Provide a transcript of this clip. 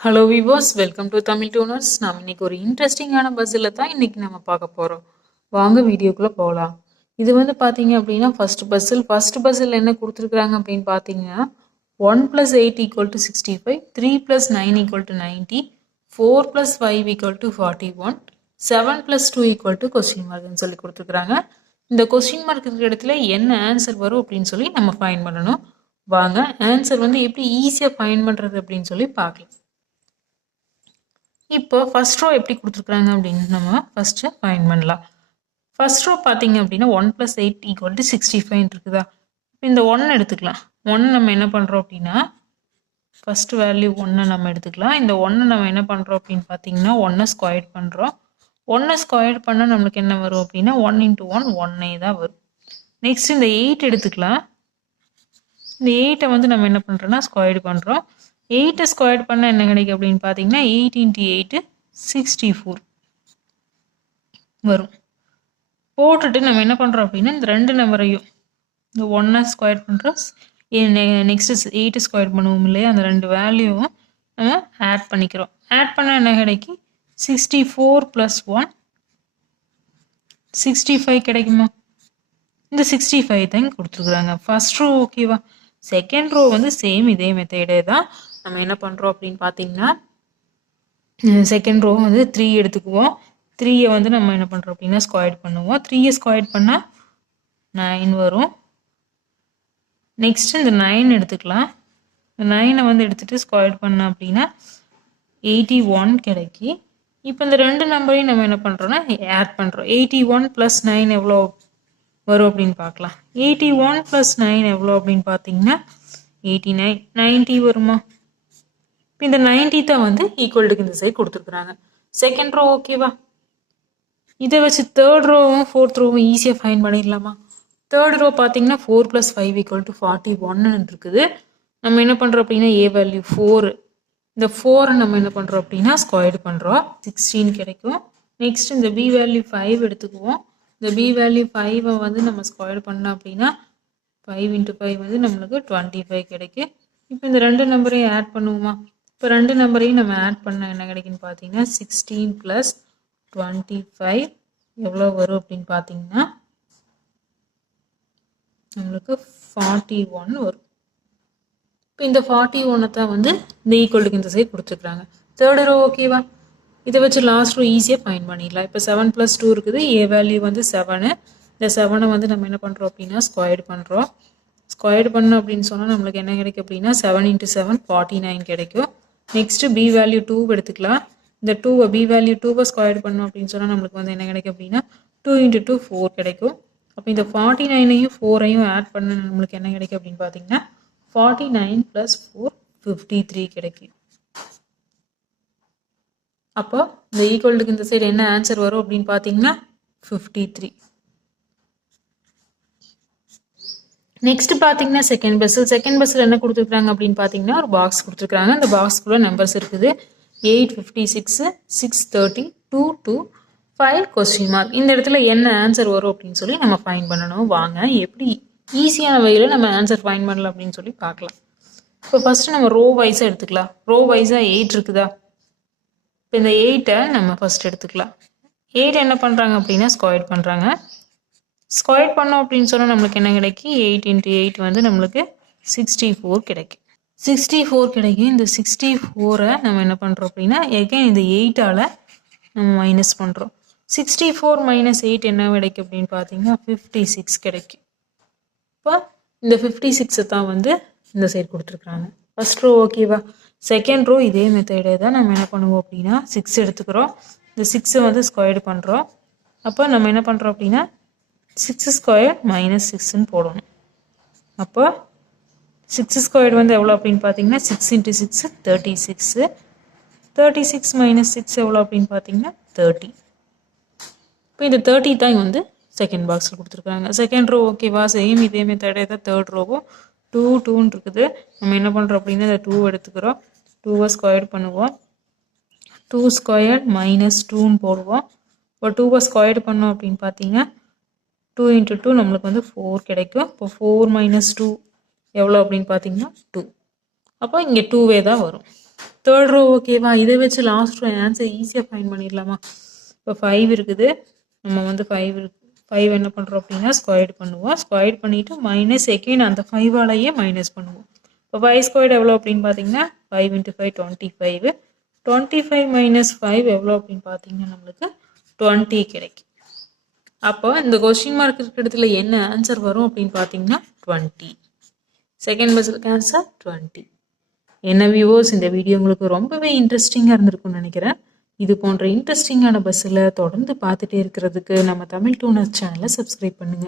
Hello viewers, welcome to Tamil Tooners. நாம் இன்னைக்கு ஒரு இன்ட்ரெஸ்டிங்கான பஸ்ஸில் தான் இன்னைக்கு நம்ம பார்க்க போகிறோம். வாங்க வீடியோக்குள்ளே போகலாம். இது வந்து பார்த்தீங்க அப்படின்னா ஃபர்ஸ்ட் பஸ்ஸில் என்ன கொடுத்துருக்குறாங்க அப்படின்னு பார்த்தீங்கன்னா 1 + 8 = 65, 3 + 9 = 90, 4 + 5 = 41, 7 + 2 = கொஸ்டின் மார்க்னு சொல்லி கொடுத்துருக்குறாங்க. இந்த கொஸ்டின் மார்க் இருக்கிற இடத்துல என்ன ஆன்சர் வரும் அப்படின்னு சொல்லி நம்ம ஃபைண்ட் பண்ணணும். வாங்க ஆன்சர் வந்து எப்படி ஈஸியாக ஃபைண்ட் பண்ணுறது அப்படின்னு சொல்லி பார்க்கலாம். இப்போ ஃபர்ஸ்ட் ரோ எப்படி கொடுத்துருக்குறாங்க அப்படின்னு நம்ம ஃபர்ஸ்ட்டு ஃபைண்ட் பண்ணலாம். ஃபர்ஸ்ட் ரோ பார்த்தீங்க அப்படின்னா 1 + 8 = 65 இருக்குதா. இப்போ இந்த 1 எடுத்துக்கலாம். 1 நம்ம என்ன பண்ணுறோம் அப்படின்னா ஃபர்ஸ்ட் வேல்யூ 1 நம்ம எடுத்துக்கலாம். இந்த 1 நம்ம என்ன பண்ணுறோம் அப்படின்னு பார்த்தீங்கன்னா 1 ஸ்கொயர் பண்ணுறோம். 1 ஸ்கொயர் பண்ணால் நம்மளுக்கு என்ன வரும் அப்படின்னா 1 × 1 1 தான் வரும். நெக்ஸ்ட் இந்த 8 எடுத்துக்கலாம். இந்த 8 வந்து நம்ம என்ன பண்ணுறோம்னா ஸ்கொயர் பண்ணுறோம். 8 ஸ்கொயர் பண்ணால் என்ன கிடைக்கும் அப்படின்னு பார்த்தீங்கன்னா 8 × 8 64 வரும். போட்டுட்டு நம்ம என்ன பண்ணுறோம் அப்படின்னா இந்த 2 நம்பரையும் இந்த 1 ஸ்கொயர் பண்ணுறோம். நெக்ஸ்ட் 8 ஸ்கொயர் பண்ணுவோம் இல்லையா, அந்த 2 வேல்யூவும் நம்ம ஆட் பண்ணிக்கிறோம். ஆட் பண்ணால் என்ன கிடைக்கும் 64 + 1 65 கிடைக்குமா. இந்த 65 தான் கொடுத்துருக்குறாங்க. ஃபர்ஸ்ட் ரோ ஓகேவா. செகண்ட் ரோ வந்து சேம் இதே மெத்தடே தான். நம்ம என்ன பண்ணுறோம் அப்படின்னு பார்த்தீங்கன்னா செகண்ட் ரோ வந்து 3 எடுத்துக்குவோம். 3 வந்து நம்ம என்ன பண்ணுறோம் அப்படின்னா ஸ்கொயர் பண்ணுவோம். 3 ஸ்கொயர் பண்ணால் 9 வரும். நெக்ஸ்ட் இந்த 9 எடுத்துக்கலாம். இந்த 9 வந்து எடுத்துகிட்டு ஸ்கொயர் பண்ணோம் அப்படின்னா 81 கிடைக்கி. இப்போ இந்த 2 நம்பரையும் நம்ம என்ன பண்ணுறோம்னா ஆட் பண்ணுறோம். 81 + 9 எவ்வளோ வரும் அப்படின்னு பார்க்கலாம். 81 + 9 எவ்வளோ அப்படின்னு பார்த்தீங்கன்னா 89 90 வருமா. இப்போ இந்த 90 தான் வந்து ஈக்குவல்டுக்கு இந்த சைடு கொடுத்துருக்குறாங்க. செகண்ட் ரோ ஓகேவா. இதை வச்சு தேர்ட் ரோவும் ஃபோர்த் ரோவும் ஈஸியாக ஃபைண்ட் பண்ணிடலாமா. தேர்ட் ரோ பார்த்தீங்கன்னா 4 + 5 = 41 இருக்குது. நம்ம என்ன பண்ணுறோம் அப்படின்னா ஏ வேல்யூ 4, இந்த 4 நம்ம என்ன பண்ணுறோம் அப்படின்னா ஸ்கொயர் பண்ணுறோம். 16 கிடைக்கும். நெக்ஸ்ட் இந்த பி வேல்யூ 5 எடுத்துக்குவோம். இந்த பி வேல்யூ 5 வந்து நம்ம ஸ்கொயர் பண்ணோம் அப்படின்னா 5 × 5 வந்து நம்மளுக்கு 25 கிடைக்கும். இப்போ இந்த 2 நம்பரையும் ஆட் பண்ணுவோமா. இப்போ 2 நம்பரையும் நம்ம ஆட் பண்ண என்ன கிடைக்குன்னு பார்த்தீங்கன்னா 16 + 25 எவ்வளோ வரும் அப்படின்னு பார்த்தீங்கன்னா நம்மளுக்கு 41 வரும். இப்போ இந்த 41 தான் வந்து இந்த ஈக்குவலுக்கு இந்த சைடு கொடுத்துருக்குறாங்க. தேர்ட் ரோ ஓகேவா. இதை வச்சு லாஸ்ட் ரோ ஈஸியாக ஃபைண்ட் பண்ணிடலாம். இப்போ 7 + 2 இருக்குது. ஏ வேல்யூ வந்து 7. இந்த 7 வந்து நம்ம என்ன பண்ணுறோம் அப்படின்னா ஸ்கொயர் பண்ணுறோம். ஸ்கொயர் பண்ணோம் அப்படின்னு சொன்னால் நம்மளுக்கு என்ன கிடைக்கும் அப்படின்னா 7 × 7 49 கிடைக்கும். நெக்ஸ்ட் பி வேல்யூ 2 எடுத்துக்கலாம். இந்த 2 பி வேல்யூ 2 ஸ்கொயர் பண்ணோம் அப்படின்னு சொன்னால் நம்மளுக்கு வந்து என்ன கிடைக்கும் அப்படின்னா 2 × 2 4 கிடைக்கும். அப்போ இந்த 49ஐயும் 4ஐயும் ஆட் பண்ண நம்மளுக்கு என்ன கிடைக்கும் அப்படின்னு பார்த்தீங்கன்னா 49 + 4 53 கிடைக்கும். அப்போ இந்த ஈக்குவலுக்கு இந்த சைடு என்ன ஆன்சர் வரும் அப்படின்னு பார்த்தீங்கன்னா 53. நெக்ஸ்ட் பார்த்தீங்கன்னா செகண்ட் பஸ்ஸில் என்ன கொடுத்துருக்காங்க அப்படின்னு பார்த்தீங்கன்னா ஒரு பாக்ஸ் கொடுத்துருக்காங்க. இந்த பாக்ஸ்க்குள்ள நம்பர்ஸ் இருக்குது. 856, 630, 22, 5 கொஸ்டின் மார்க். இந்த இடத்துல என்ன ஆன்சர் வரும் அப்படின்னு சொல்லி நம்ம ஃபைண்ட் பண்ணணும். வாங்க எப்படி ஈஸியான வகையில் நம்ம ஆன்சர் ஃபைண்ட் பண்ணலாம் அப்படின்னு சொல்லி பார்க்கலாம். இப்போ ஃபர்ஸ்ட் நம்ம ரோ வைஸாக எடுத்துக்கலாம். ரோ வைஸாக 8 இருக்குதா. இப்போ இந்த 8ஐ நம்ம ஃபர்ஸ்ட் எடுத்துக்கலாம். 8 என்ன பண்ணுறாங்க அப்படின்னா ஸ்கொயர் பண்ணுறாங்க. ஸ்கொயர் பண்ணோம் அப்படின்னு சொன்னால் நம்மளுக்கு என்ன கிடைக்கும் 8 × 8 வந்து நம்மளுக்கு 64 கிடைக்கும். 64 கிடைக்கும். இந்த 64ஐ நம்ம என்ன பண்ணுறோம் அப்படின்னா எகைன் இந்த 8ஆல் நம்ம மைனஸ் பண்ணுறோம். 64 - 8 என்ன கிடைக்கும் அப்படின்னு பார்த்தீங்கன்னா 56 கிடைக்கும். இப்போ இந்த 56 தான் வந்து இந்த சைடு கொடுத்துருக்குறாங்க. ஃபர்ஸ்ட் ரோ ஓகேவா. செகண்ட் ரோ இதே மெத்தடே தான். நம்ம என்ன பண்ணுவோம் அப்படின்னா 6 எடுத்துக்கிறோம். இந்த 6 வந்து ஸ்கொயர் பண்ணுறோம். அப்போ நம்ம என்ன பண்ணுறோம் அப்படின்னா 6² - 6ன்னு போடணும். அப்போ 6² வந்து எவ்வளோ அப்படின்னு பார்த்தீங்கன்னா 6 × 6 36. 36 - 6 எவ்வளோ அப்படின்னு பார்த்தீங்கன்னா 30. இப்போ இந்த 30 தான் வந்து செகண்ட் பாக்ஸில் கொடுத்துருக்காங்க. செகண்ட் ரோ ஓகேவா. சேம் இதே மெத்தடே தான் தேர்ட் ரோவும் 2 2ன்னு இருக்குது. நம்ம என்ன பண்ணுறோம் அப்படின்னா இந்த 2 எடுத்துக்கிறோம். 2 ஸ்கொயர் பண்ணுவோம். 2² - 2ன்னு போடுவோம். இப்போ 2 ஸ்கொயர் பண்ணோம் அப்படின்னு பார்த்தீங்கன்னா 2 × 2 நம்மளுக்கு வந்து 4 கிடைக்கும். இப்போ 4 - 2 எவ்வளோ அப்படின்னு பார்த்தீங்கன்னா 2. அப்போ இங்கே 2வே தான் வரும். தேர்ட் ரோ ஓகேவா? இதை வச்சு லாஸ்ட் ரோ ஆன்சர் ஈஸியாக ஃபைண்ட் பண்ணிடலாமா? இப்போ 5 இருக்குது, நம்ம வந்து 5 என்ன பண்ணுறோம் அப்படின்னா ஸ்கொயர்டு பண்ணுவோம். ஸ்கொயர்டு பண்ணிவிட்டு மைனஸ் செகண்ட் அந்த 5ஆலேயே மைனஸ் பண்ணுவோம். இப்போ 5 ஸ்கொயர்டு எவ்வளோ அப்படின்னு பார்த்தீங்கன்னா 5 × 5 25. 25 மைனஸ் 5 எவ்வளோ அப்படின்னு பார்த்தீங்கன்னா நம்மளுக்கு 20 கிடைக்கும். அப்போ இந்த கொஸ்டின் மார்க் இருக்கிற இடத்துல என்ன ஆன்சர் வரும் அப்படின்னு பார்த்தீங்கன்னா 20. செகண்ட் பஸ்ஸுக்கு ஆன்சர் 20. என்ன வியூவர்ஸ், இந்த வீடியோ உங்களுக்கு ரொம்பவே இன்ட்ரெஸ்டிங்காக இருந்திருக்கும்னு நினைக்கிறேன். இது போன்ற இன்ட்ரெஸ்டிங்கான பஸ்ஸில் தொடர்ந்து பார்த்துட்டே இருக்கிறதுக்கு நம்ம தமிழ் டூனர்ஸ் சேனலை சப்ஸ்கிரைப் பண்ணுங்கள்.